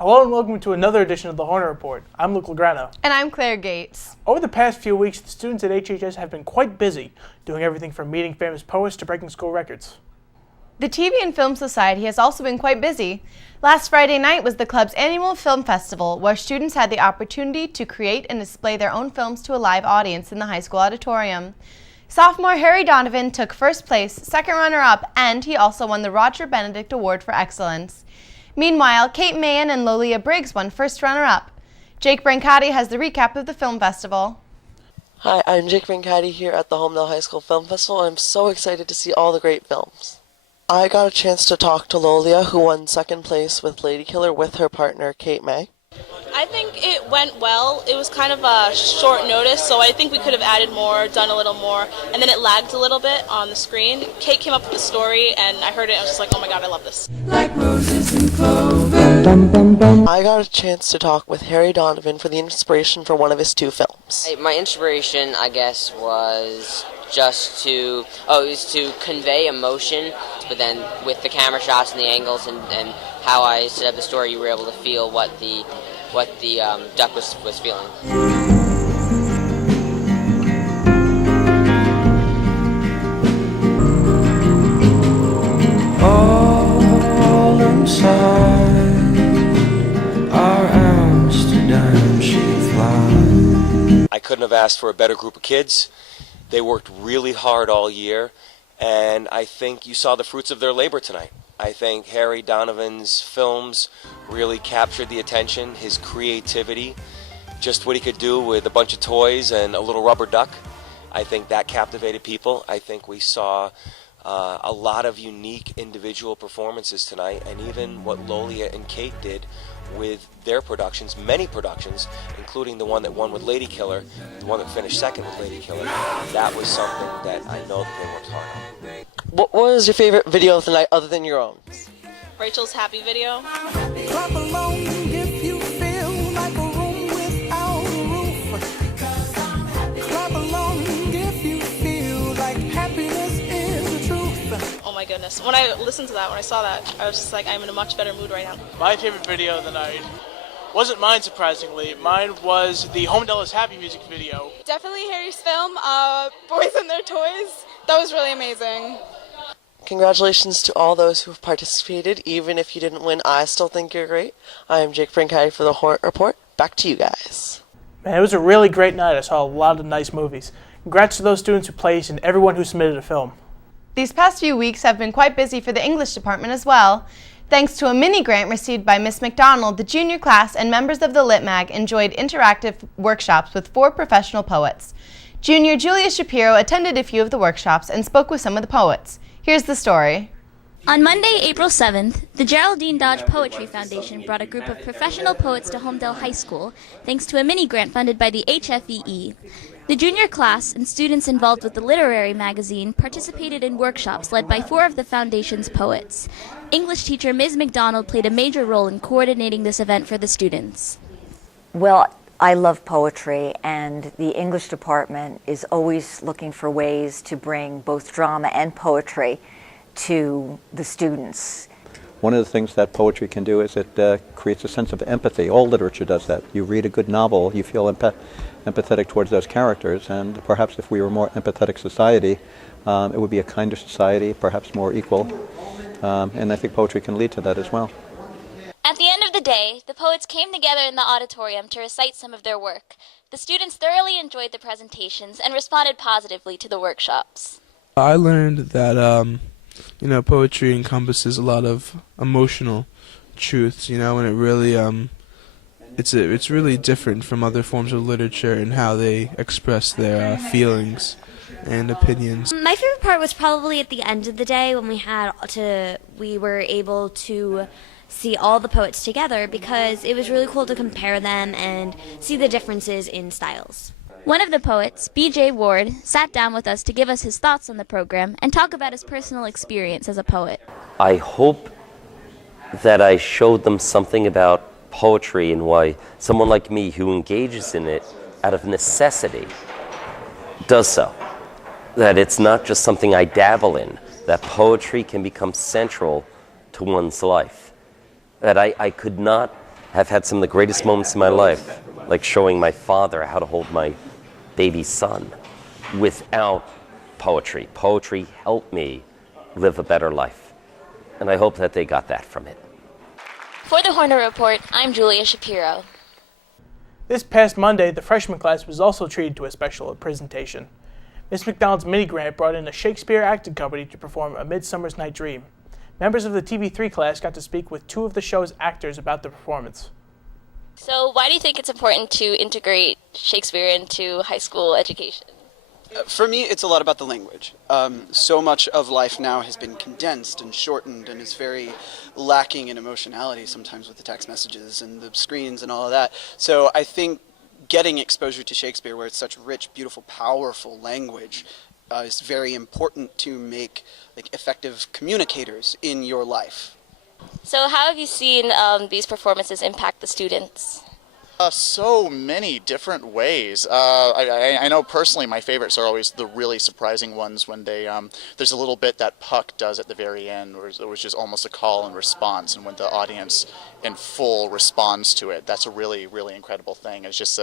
Hello and welcome to another edition of the Hornet Report. I'm Luke Lograno. And I'm Claire Gates. Over the past few weeks, the students at HHS have been quite busy, doing everything from meeting famous poets to breaking school records. The TV and Film Society has also been quite busy. Last Friday night was the club's annual film festival, where students had the opportunity to create and display their own films to a live audience in the high school auditorium. Sophomore Harry Donovan took first place, second runner-up, and he also won the Roger Benedict Award for Excellence. Meanwhile, Kate Mahon and Lolia Briggs won first runner-up. Jake Brancati has the recap of the film festival. Hi, I'm Jake Brancati here at the Holmdel High School Film Festival, and I'm so excited to see all the great films. I got a chance to talk to Lolia, who won second place with Lady Killer with her partner, Kate Mahon. I think it went well. It was kind of a short notice, so I think we could have added more, done a little more, and then it lagged a little bit on the screen. Kate came up with the story, and I heard it, and I was just like, oh my god, I love this. Like roses and clover. I got a chance to talk with Harry Donovan for the inspiration for one of his two films. My inspiration, I guess, was just to convey emotion, but then with the camera shots and the angles and how I set up the story, you were able to feel what the duck was feeling. All inside our Amsterdam she flies. I couldn't have asked for a better group of kids. They worked really hard all year, and I think you saw the fruits of their labor tonight. I think Harry Donovan's films really captured the attention, his creativity, just what he could do with a bunch of toys and a little rubber duck. I think that captivated people. I think we saw a lot of unique individual performances tonight, and even what Lolia and Kate did with their productions, many productions, including the one that won with Lady Killer, the one that finished second with Lady Killer. That was something that I know that they worked hard on. What was your favorite video of the night other than your own? Rachel's happy video. Clap along if you feel like a room without a roof. Clap along if you feel like happiness is the truth. Oh my goodness. When I listened to that, when I saw that, I was just like, I'm in a much better mood right now. My favorite video of the night wasn't mine, surprisingly. Mine was the Holmdel is Happy music video. Definitely Harry's film, Boys and Their Toys. That was really amazing. Congratulations to all those who have participated. Even if you didn't win, I still think you're great. I am Jake Brancati for the Hornet Report. Back to you guys. Man, it was a really great night. I saw a lot of nice movies. Congrats to those students who placed and everyone who submitted a film. These past few weeks have been quite busy for the English department as well. Thanks to a mini grant received by Miss McDonald, the junior class and members of the Lit Mag enjoyed interactive workshops with 4 professional poets. Junior Julia Shapiro attended a few of the workshops and spoke with some of the poets. Here's the story. On Monday, April 7th, the Geraldine Dodge Poetry Foundation brought a group of professional poets to Holmdel High School thanks to a mini grant funded by the HFEE. The junior class and students involved with the literary magazine participated in workshops led by 4 of the foundation's poets. English teacher Ms. McDonald played a major role in coordinating this event for the students. Well, I love poetry, and the English department is always looking for ways to bring both drama and poetry to the students. One of the things that poetry can do is it creates a sense of empathy. All literature does that. You read a good novel, you feel empathetic towards those characters, and perhaps if we were a more empathetic society, it would be a kinder society, perhaps more equal, and I think poetry can lead to that as well. At the end of the day, the poets came together in the auditorium to recite some of their work. The students thoroughly enjoyed the presentations and responded positively to the workshops. I learned that poetry encompasses a lot of emotional truths, and it really it's really different from other forms of literature in how they express their feelings and opinions. My favorite part was probably at the end of the day when we were able to see all the poets together, because it was really cool to compare them and see the differences in styles. One of the poets, B.J. Ward, sat down with us to give us his thoughts on the program and talk about his personal experience as a poet. I hope that I showed them something about poetry and why someone like me who engages in it out of necessity does so. That it's not just something I dabble in, that poetry can become central to one's life. That I could not have had some of the greatest moments in my life, like showing my father how to hold my baby son, without poetry. Poetry helped me live a better life. And I hope that they got that from it. For the Hornet Report, I'm Julia Shapiro. This past Monday, the freshman class was also treated to a special presentation. Miss McDonald's mini-grant brought in a Shakespeare acting company to perform A Midsummer's Night Dream. Members of the TV3 class got to speak with 2 of the show's actors about the performance. So why do you think it's important to integrate Shakespeare into high school education? For me, it's a lot about the language. So much of life now has been condensed and shortened and is very lacking in emotionality sometimes with the text messages and the screens and all of that. So I think getting exposure to Shakespeare, where it's such rich, beautiful, powerful language, is very important to make effective communicators in your life. So how have you seen these performances impact the students? So many different ways. I know personally my favorites are always the really surprising ones when they there's a little bit that Puck does at the very end, which is almost a call and response, and when the audience in full responds to it, that's a really, really incredible thing. It's just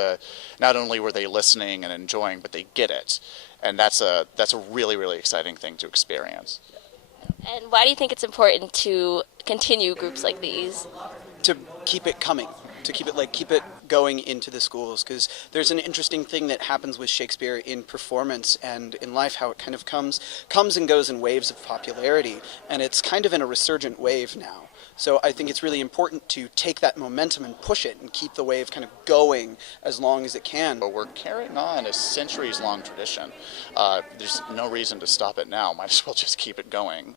not only were they listening and enjoying, but they get it, and that's a really, really exciting thing to experience. And why do you think it's important to continue groups like these? To keep it coming. To keep it going into the schools, because there's an interesting thing that happens with Shakespeare in performance and in life, how it kind of comes and goes in waves of popularity, and it's kind of in a resurgent wave now. So I think it's really important to take that momentum and push it and keep the wave kind of going as long as it can. But we're carrying on a centuries-long tradition. There's no reason to stop it now. Might as well just keep it going.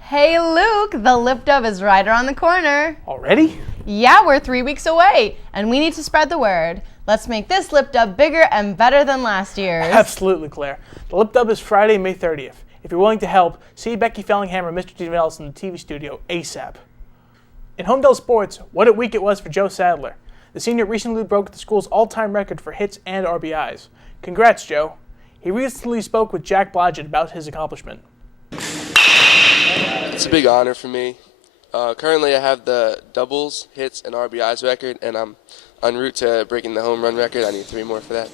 Hey Luke, the Lip Dub is right around the corner. Already? Yeah, we're 3 weeks away, and we need to spread the word. Let's make this Lip Dub bigger and better than last year's. Absolutely, Claire. The Lip Dub is Friday, May 30th. If you're willing to help, see Becky Fellingham or Mr. Dean Ellis in the TV studio ASAP. In Holmdel sports, what a week it was for Joe Sadler. The senior recently broke the school's all-time record for hits and RBIs. Congrats, Joe. He recently spoke with Jack Blodget about his accomplishment. It's a big honor for me. Currently I have the doubles, hits, and RBIs record, and I'm en route to breaking the home run record. I need 3 more for that.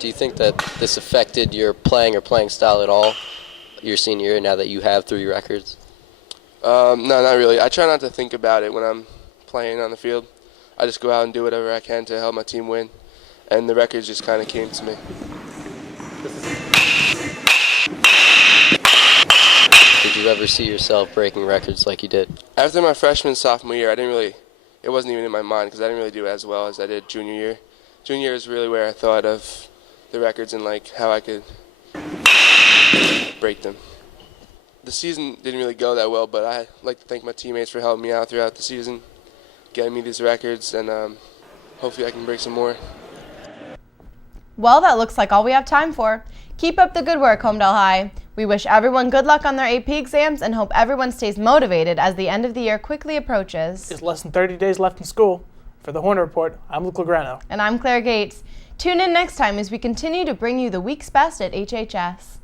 Do you think that this affected your playing style at all your senior year, now that you have 3 records? No, not really. I try not to think about it when I'm playing on the field. I just go out and do whatever I can to help my team win, and the records just kind of came to me. Did you ever see yourself breaking records like you did? After my freshman, sophomore year, it wasn't even in my mind because I didn't really do as well as I did junior year. Junior year is really where I thought of the records and how I could break them. The season didn't really go that well, but I'd like to thank my teammates for helping me out throughout the season, getting me these records, and hopefully I can break some more. Well, that looks like all we have time for. Keep up the good work, Holmdel High. We wish everyone good luck on their AP exams and hope everyone stays motivated as the end of the year quickly approaches. It's less than 30 days left in school. For the Hornet Report, I'm Luke Lograno. And I'm Claire Gates. Tune in next time as we continue to bring you the week's best at HHS.